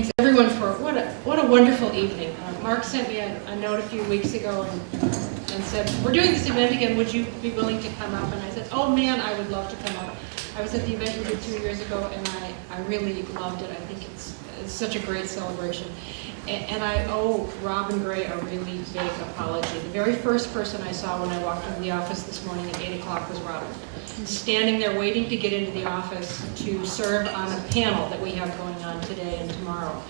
Thanks everyone for what a wonderful evening. Mark sent me a note a few weeks ago and said, we're doing this event again, would you be willing to come up? And I said, oh man, I would love to come up. I was at the event we did 2 years ago and I really loved it. I think it's such a great celebration. And I owe Rob and Gray a really big apology. The very first person I saw when I walked into the office this morning at 8 o'clock was Robin, standing there waiting to get into the office to serve on a panel that we have going on today and tomorrow.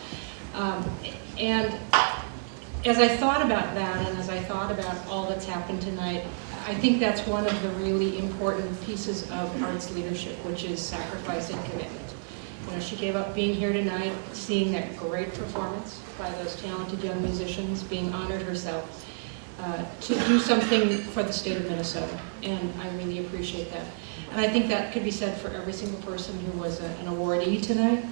And as I thought about that and as I thought about all that's happened tonight, I think that's one of the really important pieces of arts leadership, which is sacrifice and commitment. You know, she gave up being here tonight, seeing that great performance by those talented young musicians, being honored herself, to do something for the state of Minnesota, and I really appreciate that. And I think that could be said for every single person who was an awardee tonight.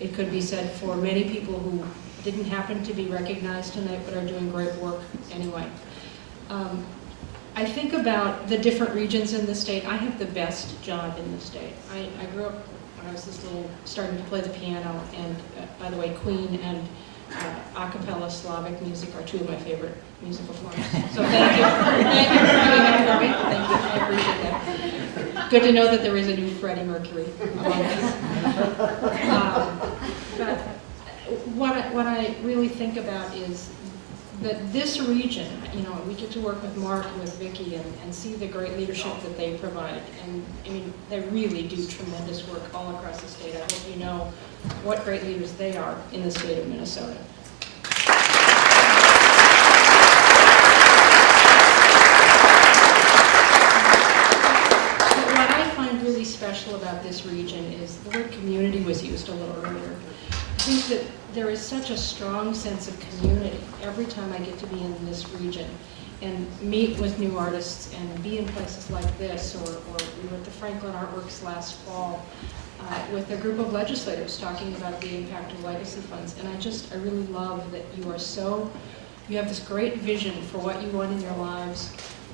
It could be said for many people who didn't happen to be recognized tonight but are doing great work anyway. I think about the different regions in the state. I have the best job in the state. I grew up when I was this little, starting to play the piano, and by the way, Queen and a cappella Slavic music are two of my favorite musical forms. So thank you. Thank you for doing that for me. Thank you. I appreciate that. Good to know that there is a new Freddie Mercury among us. But what I really think about is that this region, you know, we get to work with Mark and with Vicki and see the great leadership that they provide. And I mean, they really do tremendous work all across the state. I hope you know what great leaders they are in the state of Minnesota. But what I find really special about this region is the word community was used a little earlier. I think that there is such a strong sense of community every time I get to be in this region and meet with new artists and be in places like this, or we were at the Franklin Artworks last fall with a group of legislators talking about the impact of legacy funds. And I really love that you have this great vision for what you want in your lives,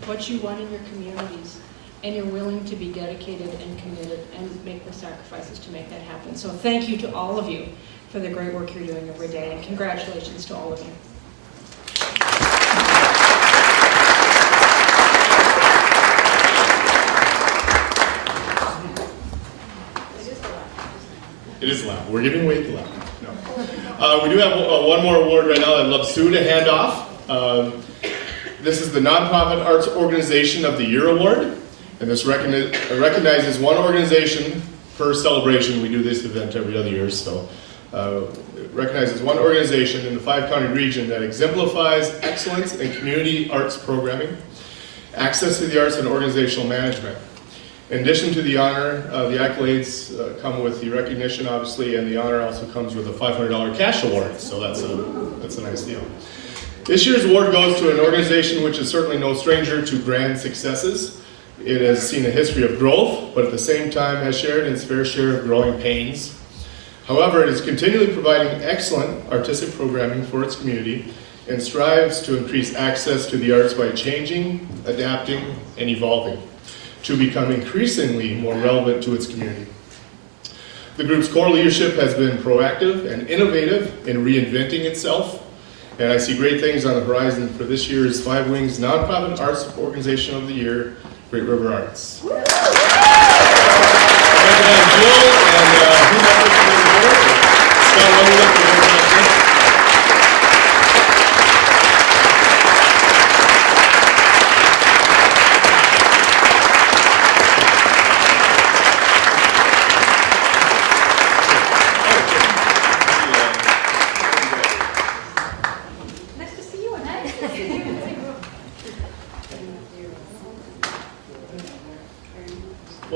what you want in your communities, and you're willing to be dedicated and committed and make the sacrifices to make that happen. So thank you to all of you for the great work you're doing every day, and congratulations to all of you. It is loud. We're giving away the loud. No. We do have one more award right now that I'd love Sue to hand off. This is the Nonprofit Arts Organization of the Year Award, and this recognizes one organization per celebration. We do this event every other year, so it recognizes one organization in the 5-county region that exemplifies excellence in community arts programming, access to the arts, and organizational management. In addition to the honor, the accolades come with the recognition, obviously, and the honor also comes with a $500 cash award, so that's a nice deal. This year's award goes to an organization which is certainly no stranger to grand successes. It has seen a history of growth, but at the same time has shared its fair share of growing pains. However, it is continually providing excellent artistic programming for its community and strives to increase access to the arts by changing, adapting, and evolving to become increasingly more relevant to its community. The group's core leadership has been proactive and innovative in reinventing itself, and I see great things on the horizon for this year's Five Wings Nonprofit Arts Organization of the Year, Great River Arts. Jill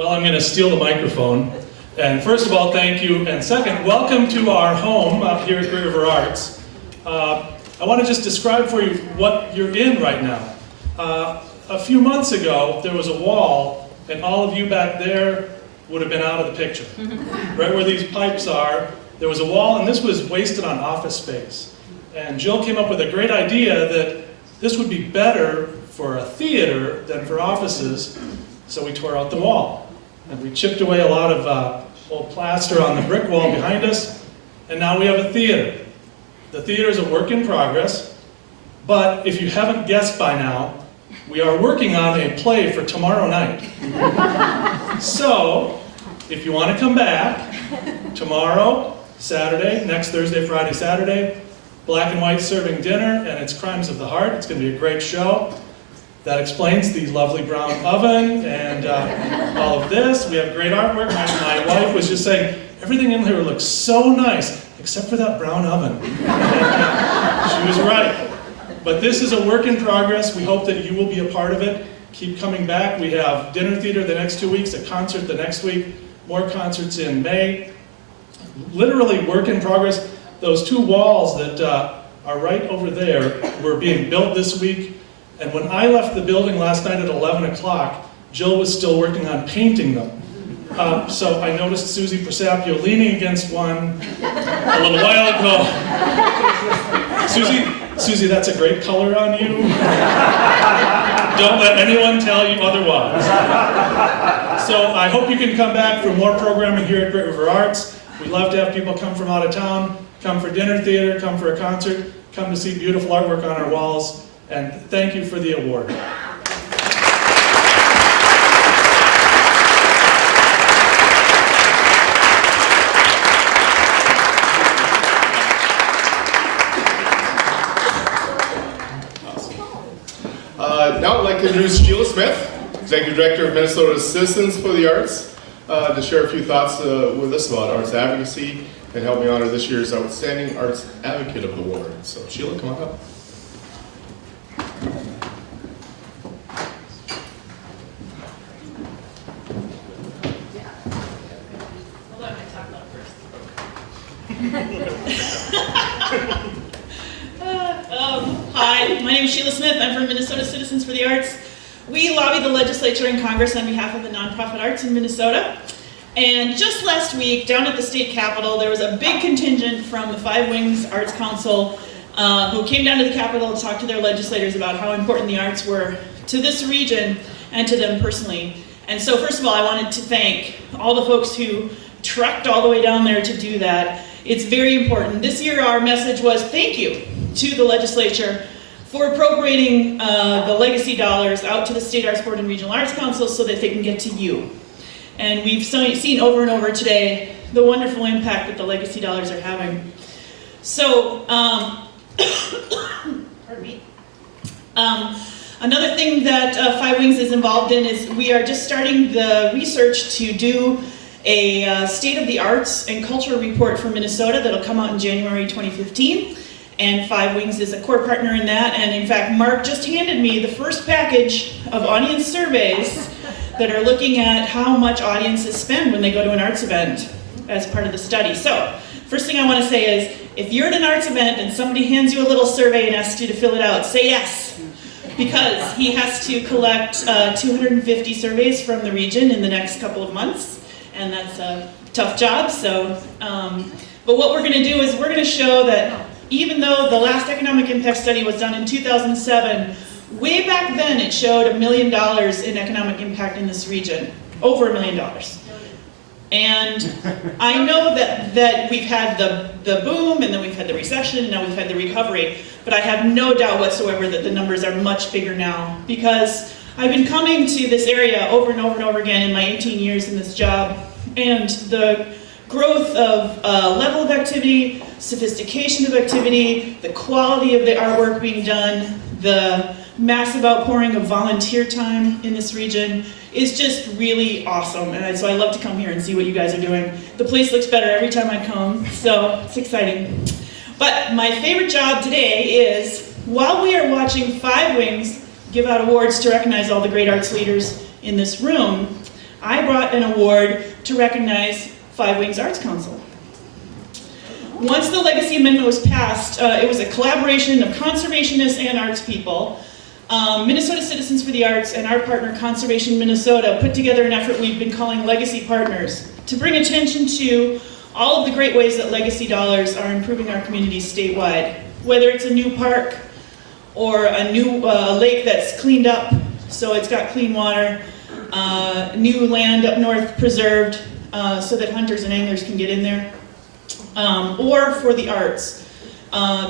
Well, I'm going to steal the microphone. And first of all, thank you. And second, welcome to our home out here at Great River Arts. I want to just describe for you what you're in right now. A few months ago, there was a wall, and all of you back there would have been out of the picture. Right where these pipes are, there was a wall, and this was wasted on office space. And Jill came up with a great idea that this would be better for a theater than for offices, so we tore out the wall. And we chipped away a lot of old plaster on the brick wall behind us, and now we have a theater. The theater is a work in progress, but if you haven't guessed by now, we are working on a play for tomorrow night. So, if you want to come back, tomorrow, Saturday, next Thursday, Friday, Saturday, Black and White serving dinner, and it's Crimes of the Heart. It's going to be a great show. That explains the lovely brown oven and all of this. We have great artwork. My wife was just saying, everything in here looks so nice, except for that brown oven. And, she was right. But this is a work in progress. We hope that you will be a part of it. Keep coming back. We have dinner theater the next 2 weeks, a concert the next week, more concerts in May. Literally work in progress. Those 2 walls that are right over there were being built this week. And when I left the building last night at 11 o'clock, Jill was still working on painting them. So I noticed Susie Presapio leaning against one a little while ago. Susie, that's a great color on you. Don't let anyone tell you otherwise. So I hope you can come back for more programming here at Great River Arts. We love to have people come from out of town, come for dinner theater, come for a concert, come to see beautiful artwork on our walls. And thank you for the award. Now I'd like to introduce Sheila Smith, Executive Director of Minnesota Citizens for the Arts, to share a few thoughts with us about arts advocacy and help me honor this year's Outstanding Arts Advocate of the Award. So Sheila, come on up. Hi, my name is Sheila Smith. I'm from Minnesota Citizens for the Arts. We lobby the legislature and Congress on behalf of the nonprofit arts in Minnesota. And just last week, down at the state capitol, there was a big contingent from the Five Wings Arts Council who came down to the capitol to talk to their legislators about how important the arts were to this region and to them personally. And so first of all, I wanted to thank all the folks who trekked all the way down there to do that. It's very important. This year our message was thank you to the legislature for appropriating the legacy dollars out to the State Arts Board and Regional Arts Council so that they can get to you. And we've seen over and over today the wonderful impact that the legacy dollars are having. So, pardon me. Another thing that Five Wings is involved in is we are just starting the research to do a State of the Arts and Culture report for Minnesota that'll come out in January 2015. And Five Wings is a core partner in that. And in fact, Mark just handed me the first package of audience surveys that are looking at how much audiences spend when they go to an arts event as part of the study. So, first thing I want to say is, if you're at an arts event and somebody hands you a little survey and asks you to fill it out, say yes. Because he has to collect 250 surveys from the region in the next couple of months. And that's a tough job. So, but what we're going to do is we're going to show that even though the last economic impact study was done in 2007, way back then it showed $1 million in economic impact in this region, over $1 million. And I know that we've had the boom, and then we've had the recession, and now we've had the recovery, but I have no doubt whatsoever that the numbers are much bigger now, because I've been coming to this area over and over and over again in my 18 years in this job, and the growth of level of activity, sophistication of activity, the quality of the artwork being done, the massive outpouring of volunteer time in this region is just really awesome. And so I love to come here and see what you guys are doing. The place looks better every time I come, so it's exciting. But my favorite job today is, while we are watching Five Wings give out awards to recognize all the great arts leaders in this room, I brought an award to recognize Five Wings Arts Council. Once the Legacy Amendment was passed, it was a collaboration of conservationists and arts people. Minnesota Citizens for the Arts and our partner Conservation Minnesota put together an effort we've been calling Legacy Partners to bring attention to all of the great ways that legacy dollars are improving our communities statewide. Whether it's a new park or a new lake that's cleaned up so it's got clean water, new land up north preserved so that hunters and anglers can get in there. or for the arts.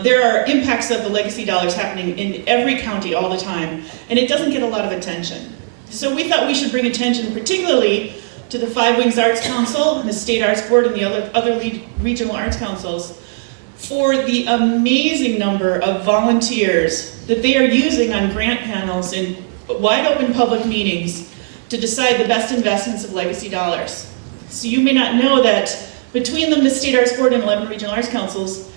There are impacts of the legacy dollars happening in every county all the time, and it doesn't get a lot of attention. So we thought we should bring attention particularly to the Five Wings Arts Council, and the State Arts Board, and the other regional arts councils for the amazing number of volunteers that they are using on grant panels in wide open public meetings to decide the best investments of legacy dollars. So you may not know that between them, the State Arts Board and 11 regional arts councils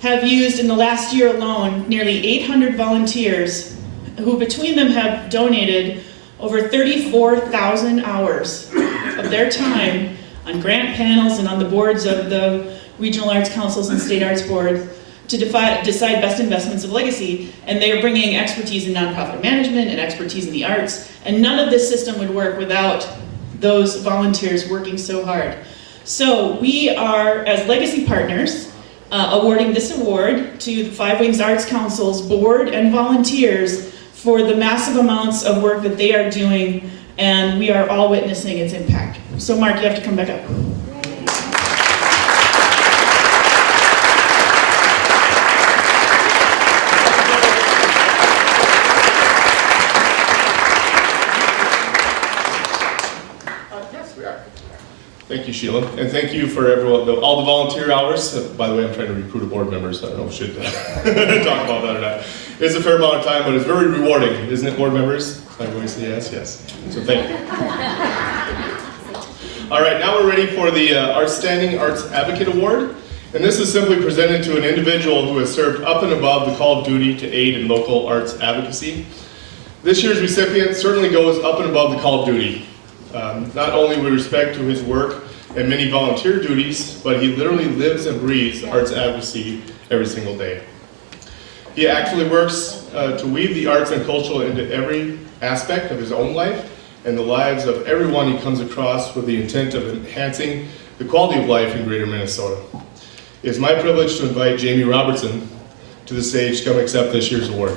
have used in the last year alone nearly 800 volunteers who between them have donated over 34,000 hours of their time on grant panels and on the boards of the regional arts councils and state arts board to decide best investments of legacy, and they are bringing expertise in nonprofit management and expertise in the arts, and none of this system would work without those volunteers working so hard. So we are, as legacy partners, awarding this award to the Five Wings Arts Council's board and volunteers for the massive amounts of work that they are doing, and we are all witnessing its impact. So Mark, you have to come back up. Thank you, Sheila, and thank you for everyone, all the volunteer hours. By the way, I'm trying to recruit a board member, so I don't know if I should talk about that or not. It's a fair amount of time, but it's very rewarding, isn't it, board members? Everybody say yes, yes. So thank you. All right, now we're ready for the Outstanding Arts Advocate Award, and this is simply presented to an individual who has served up and above the call of duty to aid in local arts advocacy. This year's recipient certainly goes up and above the call of duty. Not only with respect to his work and many volunteer duties, but he literally lives and breathes arts advocacy every single day. He actually works to weave the arts and culture into every aspect of his own life and the lives of everyone he comes across with the intent of enhancing the quality of life in Greater Minnesota. It is my privilege to invite Jamie Robertson to the stage to come accept this year's award.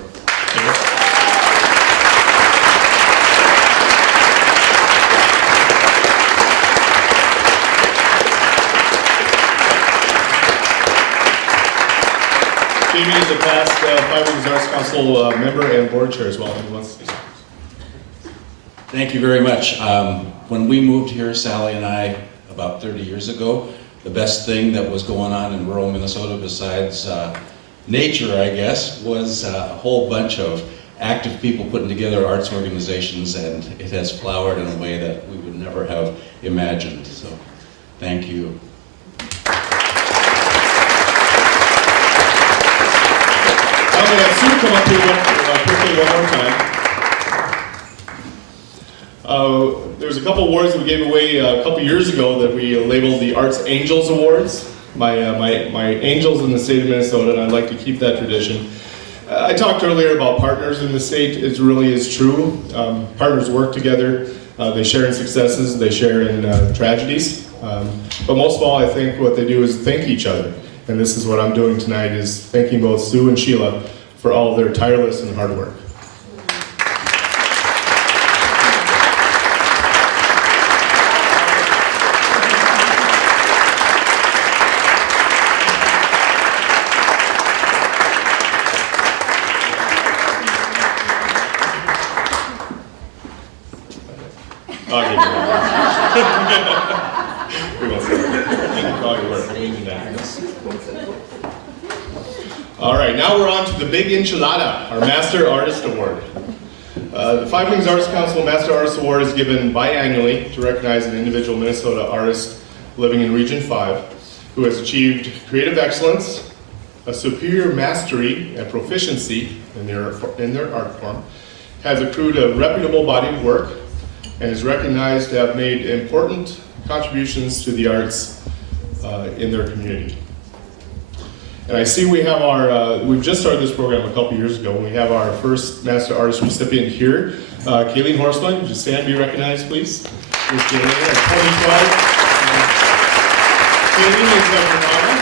Jamie is a past Five Wings Arts Council member and board chair as well. Thank you very much. When we moved here, Sally and I, about 30 years ago, the best thing that was going on in rural Minnesota besides nature, I guess, was a whole bunch of active people putting together arts organizations, and it has flowered in a way that we would never have imagined. So, thank you. I'm going to have Sue come up here quickly one more time. There's a couple awards that we gave away a couple years ago that we labeled the Arts Angels Awards. My angels in the state of Minnesota, and I'd like to keep that tradition. I talked earlier about partners in the state. It really is true. Partners work together. They share in successes. They share in tragedies. But most of all, I think what they do is thank each other. And this is what I'm doing tonight, is thanking both Sue and Sheila for all of their tireless and hard work. All right, now we're on to the big enchilada, our Master Artist Award. The Five Wings Arts Council Master Artist Award is given biannually to recognize an individual Minnesota artist living in Region 5 who has achieved creative excellence, a superior mastery and proficiency in their art form, has accrued a reputable body of work, and is recognized to have made important contributions to the arts in their community. And I see we have we've just started this program a couple years ago, and we have our first Master Artist recipient here. Kayleen Horstman, would you stand and be recognized, please? Here's Kayleen at 2012. Kayleen is from Vermont.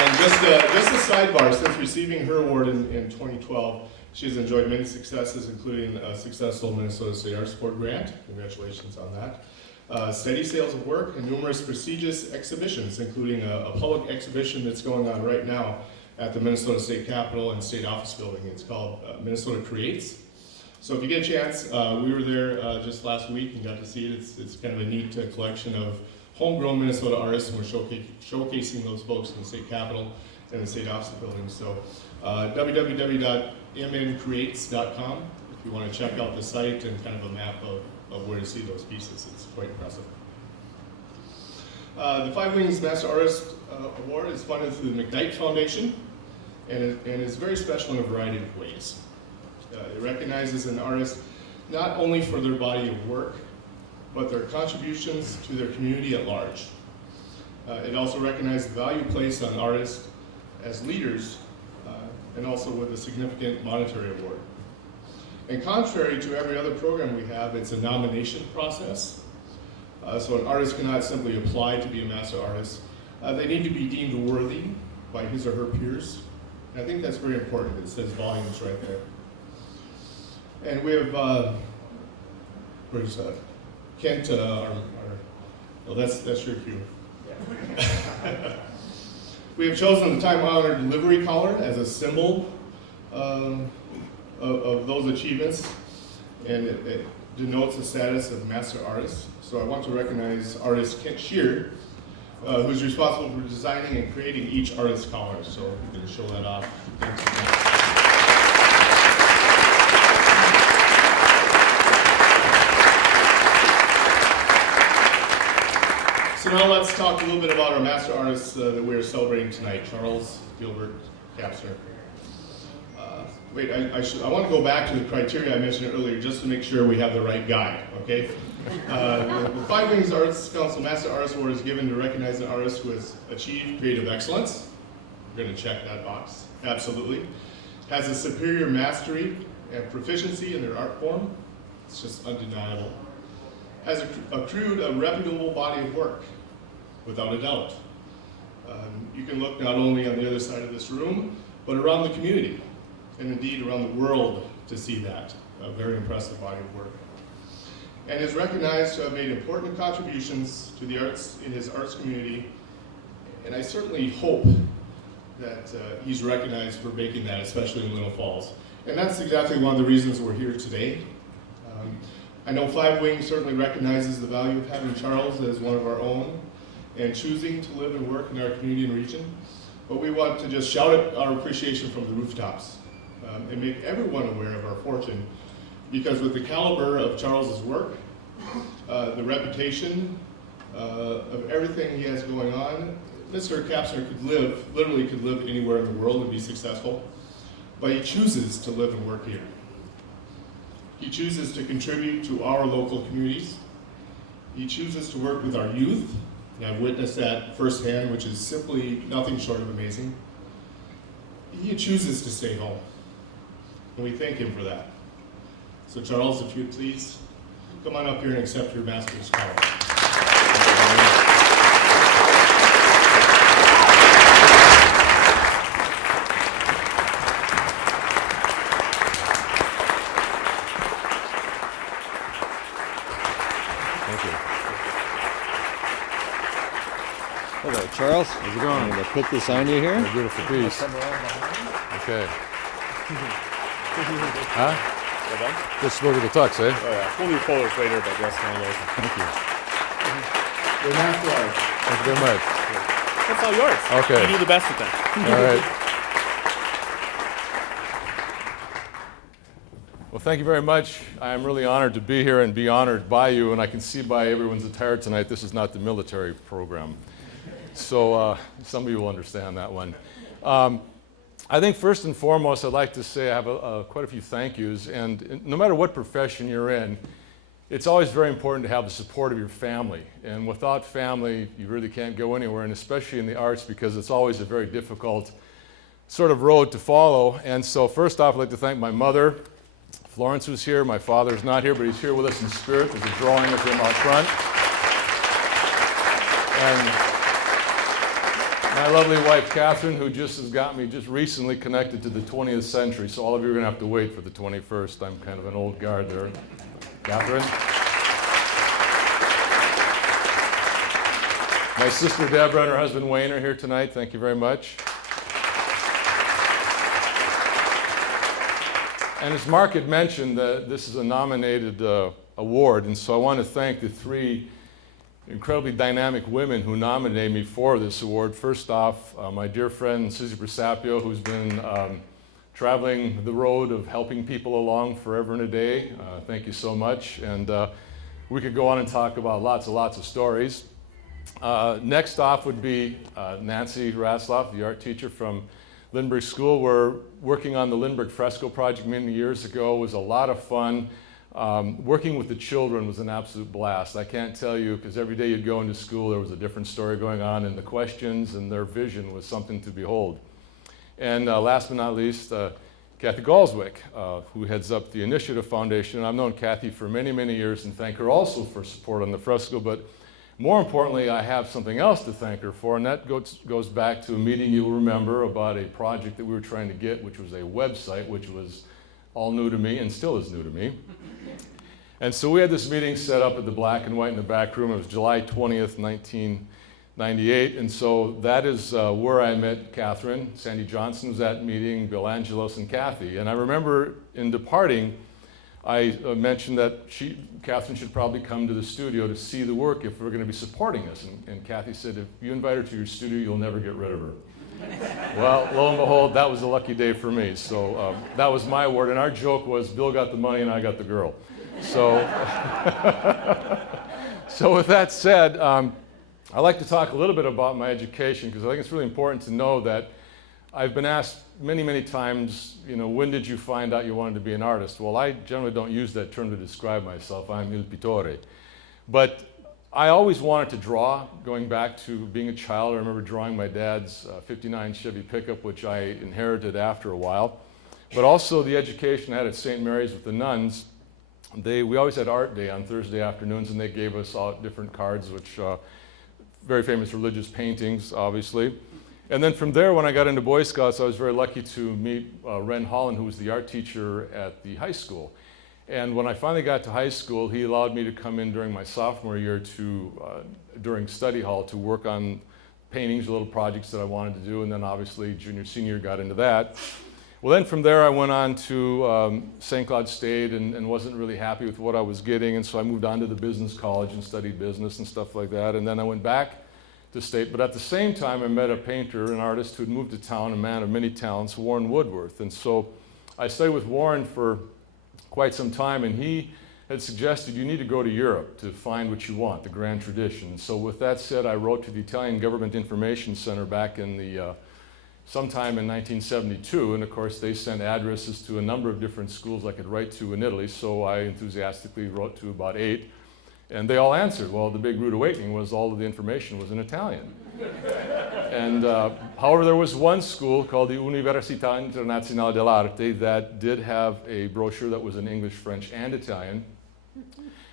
And just a sidebar, since receiving her award in 2012, she's enjoyed many successes, including a successful Minnesota State Arts Board grant. Congratulations on that. steady sales of work, and numerous prestigious exhibitions, including a public exhibition that's going on right now at the Minnesota State Capitol and State Office Building. It's called Minnesota Creates. So if you get a chance, we were there just last week and got to see it. It's kind of a neat collection of homegrown Minnesota artists, and we're showcasing those folks in the State Capitol and the State Office Building. So www.mncreates.com if you want to check out the site and kind of a map of where to see those pieces. It's quite impressive. The Five Wings Master Artist Award is funded through the McKnight Foundation and is very special in a variety of ways. It recognizes an artist not only for their body of work, but their contributions to their community at large. It also recognizes the value placed on artists as leaders and also with a significant monetary award. And contrary to every other program we have, it's a nomination process. So an artist cannot simply apply to be a master artist. They need to be deemed worthy by his or her peers. And I think that's very important. It says volumes right there. And we have, where's Kent, well, that's your cue. We have chosen the time-honored delivery collar as a symbol of those achievements, and it denotes the status of master artist. So I want to recognize artist Kent Shear, who's responsible for designing and creating each artist's collar. So we can show that off. Thanks. So now let's talk a little bit about our master artists that we are celebrating tonight, Charles, Gilbert, Kapsner. I want to go back to the criteria I mentioned earlier just to make sure we have the right guy, okay? The Five Wings Arts Council Master Artist Award is given to recognize an artist who has achieved creative excellence. We're going to check that box, absolutely. Has a superior mastery and proficiency in their art form. It's just undeniable. Has accrued a reputable body of work, without a doubt. You can look not only on the other side of this room, but around the community, and indeed around the world to see that. A very impressive body of work. And is recognized to have made important contributions to the arts in his arts community, and I certainly hope that he's recognized for making that, especially in Little Falls. And that's exactly one of the reasons we're here today. I know Five Wings certainly recognizes the value of having Charles as one of our own and choosing to live and work in our community and region. But we want to just shout out our appreciation from the rooftops and make everyone aware of our fortune, because with the caliber of Charles's work, the reputation of everything he has going on, Mr. Kapsner literally could live anywhere in the world and be successful, but he chooses to live and work here. He chooses to contribute to our local communities. He chooses to work with our youth, and I've witnessed that firsthand, which is simply nothing short of amazing. He chooses to stay home, and we thank him for that. So Charles, if you'd please come on up here and accept your master's collar. Hello, Charles. How's it going? I'm going to put this on you here. A beautiful piece. Okay. Huh? Just look at the tux, eh? Oh yeah, we'll need folders later, but that's kind of awesome. Thank you. Your master artist. Thank you very much. That's all yours. Okay. You do the best with them. All right. Well, thank you very much. I am really honored to be here and be honored by you, and I can see by everyone's attire tonight this is not the military program. So some of you will understand that one. I think first and foremost, I'd like to say I have quite a few thank yous, and no matter what profession you're in, it's always very important to have the support of your family. And without family, you really can't go anywhere, and especially in the arts, because it's always a very difficult sort of road to follow. And so first off, I'd like to thank my mother, Florence, who's here. My father's not here, but he's here with us in spirit. There's a drawing of him out front. And my lovely wife, Catherine, who just has got me just recently connected to the 20th century, so all of you are going to have to wait for the 21st. I'm kind of an old guard there. Catherine? My sister Deborah and her husband Wayne are here tonight. Thank you very much. And as Mark had mentioned, this is a nominated award, and so I want to thank the three incredibly dynamic women who nominated me for this award. First off, my dear friend Susie Presapio, who's been traveling the road of helping people along forever and a day. Thank you so much. And we could go on and talk about lots of stories. Next off would be Nancy Rasloff, the art teacher from Lindbergh School. We're working on the Lindbergh Fresco project many years ago. It was a lot of fun. Working with the children was an absolute blast. I can't tell you, because every day you'd go into school, there was a different story going on, and the questions and their vision was something to behold. And last but not least, Kathy Galswick, who heads up the Initiative Foundation. And I've known Kathy for many, many years and thank her also for support on the fresco, but more importantly, I have something else to thank her for, and that goes back to a meeting you'll remember about a project that we were trying to get, which was a website, which was all new to me and still is new to me. And so we had this meeting set up at the Black and White in the back room. It was July 20th, 1998, and so that is where I met Catherine. Sandy Johnson was at that meeting, Bill Angelos, and Kathy. And I remember in departing, I mentioned that Catherine should probably come to the studio to see the work if we're going to be supporting us. And Kathy said, if you invite her to your studio, you'll never get rid of her. Well, lo and behold, that was a lucky day for me. So that was my award. And our joke was, Bill got the money and I got the girl. So, so with that said, I'd like to talk a little bit about my education, because I think it's really important to know that I've been asked many, many times, when did you find out you wanted to be an artist? Well, I generally don't use that term to describe myself. I'm il pittore. But I always wanted to draw, going back to being a child. I remember drawing my dad's 59 Chevy pickup, which I inherited after a while. But also the education I had at St. Mary's with the nuns. We always had art day on Thursday afternoons, and they gave us all different cards, which very famous religious paintings, obviously. And then from there, when I got into Boy Scouts, I was very lucky to meet Ren Holland, who was the art teacher at the high school. And when I finally got to high school, he allowed me to come in during my sophomore year during study hall to work on paintings, little projects that I wanted to do, and then obviously junior, senior got into that. Well, then from there, I went on to St. Cloud State and wasn't really happy with what I was getting, and so I moved on to the business college and studied business and stuff like that, and then I went back to State. But at the same time, I met a painter, an artist who had moved to town, a man of many talents, Warren Woodworth. And so I stayed with Warren for quite some time, and he had suggested you need to go to Europe to find what you want, the grand tradition. So with that said, I wrote to the Italian Government Information Center back in the sometime in 1972, and of course they sent addresses to a number of different schools I could write to in Italy, so I enthusiastically wrote to about 8. And they all answered. Well, the big rude awakening was all of the information was in Italian. And however, there was one school called the Università Internazionale dell'Arte that did have a brochure that was in English, French, and Italian.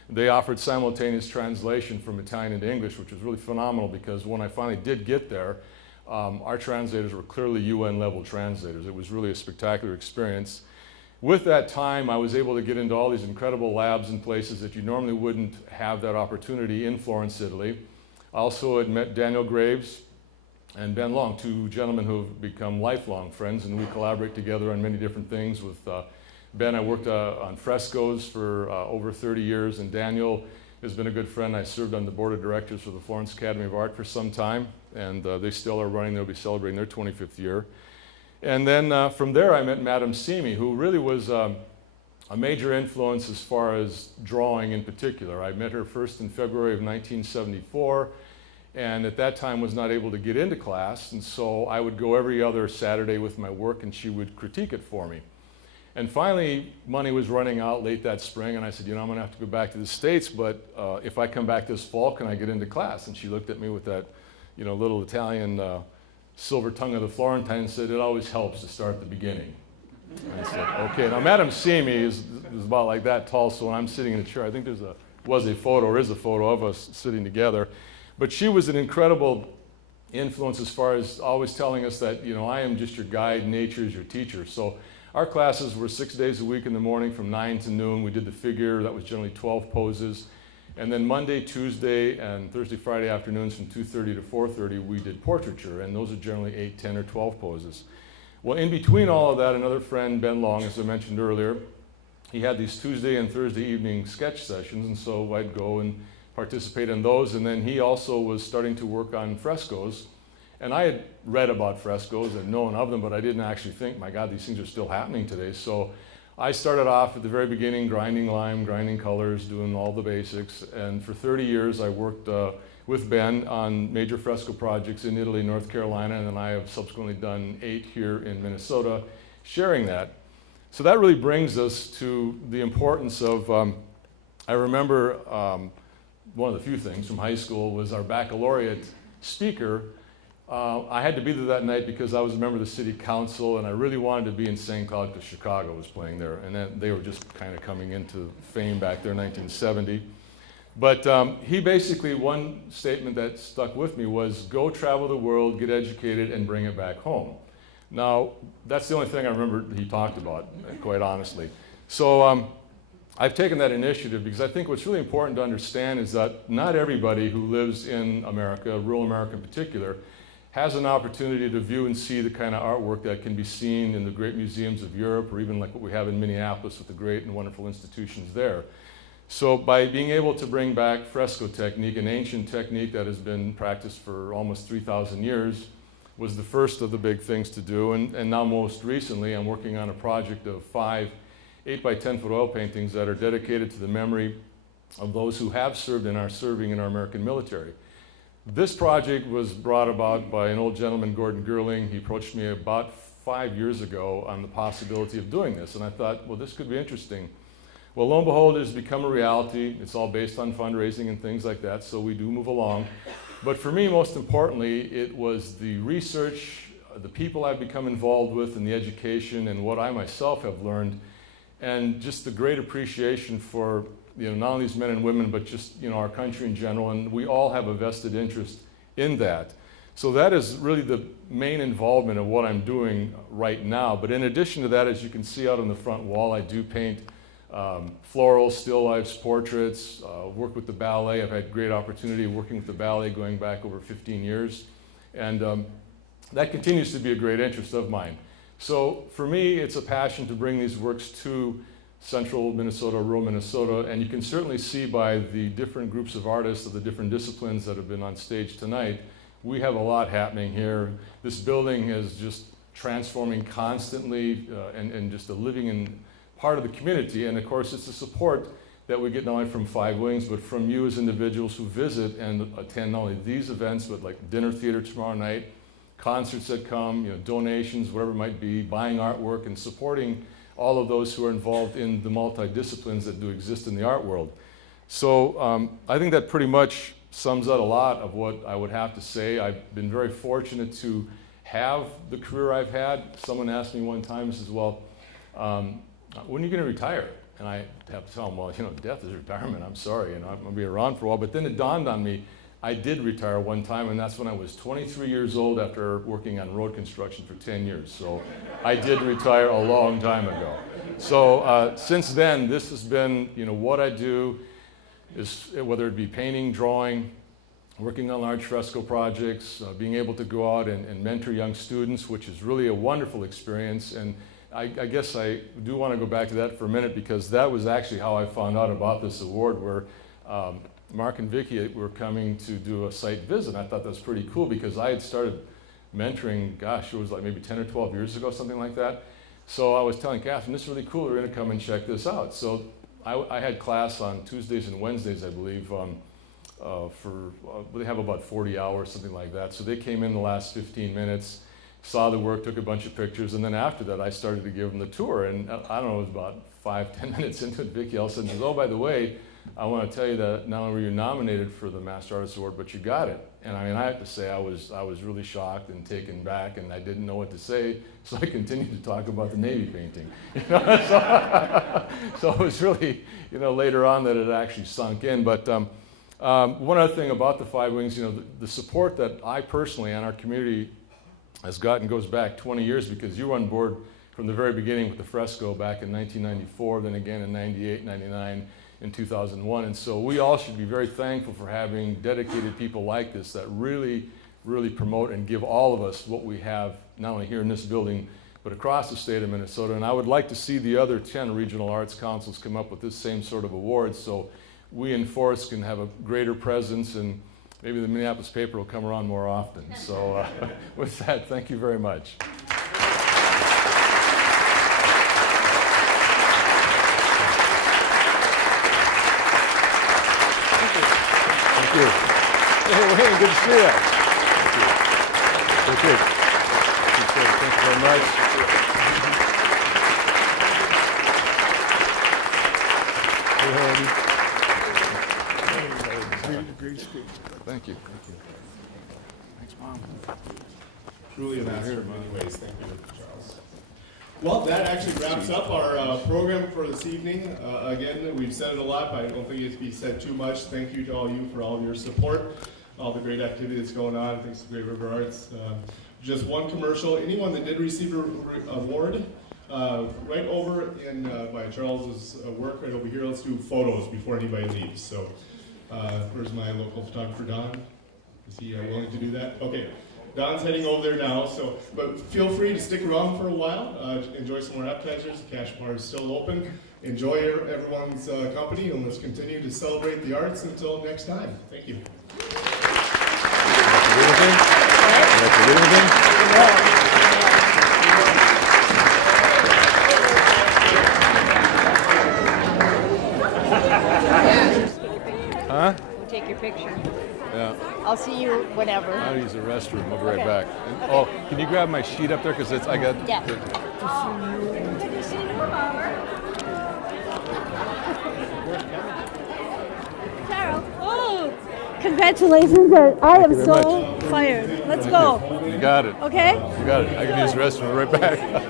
They offered simultaneous translation from Italian into English, which was really phenomenal, because when I finally did get there, our translators were clearly UN-level translators. It was really a spectacular experience. With that time, I was able to get into all these incredible labs and places that you normally wouldn't have that opportunity in Florence, Italy. I also had met Daniel Graves and Ben Long, two gentlemen who have become lifelong friends, and we collaborate together on many different things. With Ben, I worked on frescoes for over 30 years, and Daniel has been a good friend. I served on the board of directors for the Florence Academy of Art for some time, and they still are running. They'll be celebrating their 25th year. And then from there, I met Madame Simi, who really was a major influence as far as drawing in particular. I met her first in February of 1974, and at that time was not able to get into class, and so I would go every other Saturday with my work, and she would critique it for me. And finally, money was running out late that spring, and I said, I'm going to have to go back to the States, but if I come back this fall, can I get into class? And she looked at me with that, little Italian silver tongue of the Florentine and said, it always helps to start at the beginning. And I said, okay. Now, Madame Simi is about like that tall, so when I'm sitting in a chair, I think is a photo of us sitting together. But she was an incredible influence as far as always telling us that, I am just your guide, nature is your teacher. So our classes were 6 days a week in the morning from 9 to noon. We did the figure, that was generally 12 poses. And then Monday, Tuesday, and Thursday, Friday afternoons from 2:30 to 4:30, we did portraiture, and those are generally 8, 10, or 12 poses. Well, in between all of that, another friend, Ben Long, as I mentioned earlier, he had these Tuesday and Thursday evening sketch sessions, and so I'd go and participate in those. And then he also was starting to work on frescoes. And I had read about frescoes and known of them, but I didn't actually think, my God, these things are still happening today. So I started off at the very beginning, grinding lime, grinding colors, doing all the basics. And for 30 years, I worked with Ben on major fresco projects in Italy, North Carolina, and then I have subsequently done 8 here in Minnesota, sharing that. So that really brings us to the importance of, I remember one of the few things from high school was our baccalaureate speaker. I had to be there that night because I was a member of the city council, and I really wanted to be in St. Cloud because Chicago was playing there, and then they were just kind of coming into fame back there in 1970. But he basically, one statement that stuck with me was, go travel the world, get educated, and bring it back home. Now, that's the only thing I remember he talked about, quite honestly. So I've taken that initiative because I think what's really important to understand is that not everybody who lives in America, rural America in particular, has an opportunity to view and see the kind of artwork that can be seen in the great museums of Europe, or even like what we have in Minneapolis with the great and wonderful institutions there. So by being able to bring back fresco technique, an ancient technique that has been practiced for almost 3,000 years, was the first of the big things to do. And now most recently, I'm working on a project of 5 8 by 10 foot oil paintings that are dedicated to the memory of those who have served and are serving in our American military. This project was brought about by an old gentleman, Gordon Gerling. He approached me about 5 years ago on the possibility of doing this, and I thought, well, this could be interesting. Well, lo and behold, it has become a reality. It's all based on fundraising and things like that, so we do move along. But for me, most importantly, it was the research, the people I've become involved with, and the education, and what I myself have learned, and just the great appreciation for not only these men and women, but just our country in general, and we all have a vested interest in that. So that is really the main involvement of what I'm doing right now. But in addition to that, as you can see out on the front wall, I do paint florals, still lifes, portraits, work with the ballet. I've had great opportunity working with the ballet going back over 15 years, and that continues to be a great interest of mine. So for me, it's a passion to bring these works to central Minnesota, rural Minnesota, and you can certainly see by the different groups of artists of the different disciplines that have been on stage tonight, we have a lot happening here. This building is just transforming constantly and just a living in part of the community, and of course it's the support that we get not only from Five Wings, but from you as individuals who visit and attend not only these events, but like dinner theater tomorrow night, concerts that come, donations, whatever it might be, buying artwork and supporting all of those who are involved in the multidisciplines that do exist in the art world. So I think that pretty much sums up a lot of what I would have to say. I've been very fortunate to have the career I've had. Someone asked me one time, says, well, when are you going to retire? And I have to tell them, well, death is retirement. I'm sorry, I'm going to be around for a while. But then it dawned on me, I did retire one time, and that's when I was 23 years old after working on road construction for 10 years. So I did retire a long time ago. So since then, this has been, what I do is, whether it be painting, drawing, working on large fresco projects, being able to go out and mentor young students, which is really a wonderful experience. And I guess I do want to go back to that for a minute, because that was actually how I found out about this award, where Mark and Vicki were coming to do a site visit. I thought that was pretty cool, because I had started mentoring, gosh, it was like maybe 10 or 12 years ago, something like that. So I was telling Catherine, this is really cool, we're going to come and check this out. So I had class on Tuesdays and Wednesdays, I believe, they have about 40 hours, something like that. So they came in the last 15 minutes, saw the work, took a bunch of pictures, and then after that I started to give them the tour. And I don't know, it was about 5-10 minutes into it, Vicki all of a sudden says, oh, by the way, I want to tell you that not only were you nominated for the Master Artist Award, but you got it. And I mean, I have to say, I was really shocked and taken back, and I didn't know what to say, so I continued to talk about the Navy painting. So it was really, later on that it actually sunk in. But one other thing about the Five Wings, the support that I personally and our community has gotten goes back 20 years, because you were on board from the very beginning with the fresco back in 1994, then again in 98, 99. in 2001. And so we all should be very thankful for having dedicated people like this that really, really promote and give all of us what we have, not only here in this building, but across the state of Minnesota. And I would like to see the other 10 regional arts councils come up with this same sort of award, so we in Forest can have a greater presence, and maybe the Minneapolis paper will come around more often. So with that, thank you very much. Thank you. Hey, Wayne, good to see you. Thank you. Thank you very much. Great speech. Thank you. Thanks, Mom. Truly an honor in many ways. Thank you, Charles. Well, that actually wraps up our program for this evening. Again, we've said it a lot, but I don't think it to be said too much. Thank you to all you for all of your support, all the great activity that's going on. Thanks to Great River Arts. Just one commercial. Anyone that did receive an award, right over in by Charles's work right over here. Let's do photos before anybody leaves. So, where's my local photographer, Don? Is he willing to do that? Okay. Don's heading over there now, so, but feel free to stick around for a while, enjoy some more appetizers, the cash bar is still open, enjoy everyone's company, and let's continue to celebrate the arts until next time. Thank you. Huh? We'll take your picture. Yeah. I'll see you whenever. I'll use the restroom. I'll be right Okay. back. And, oh, can you grab my sheet up there? Because I got. Yeah. the- Carol. Oh, congratulations. I am very so fired. Let's go. You got it. Okay? You got it. I can use the restroom. I'll be right back.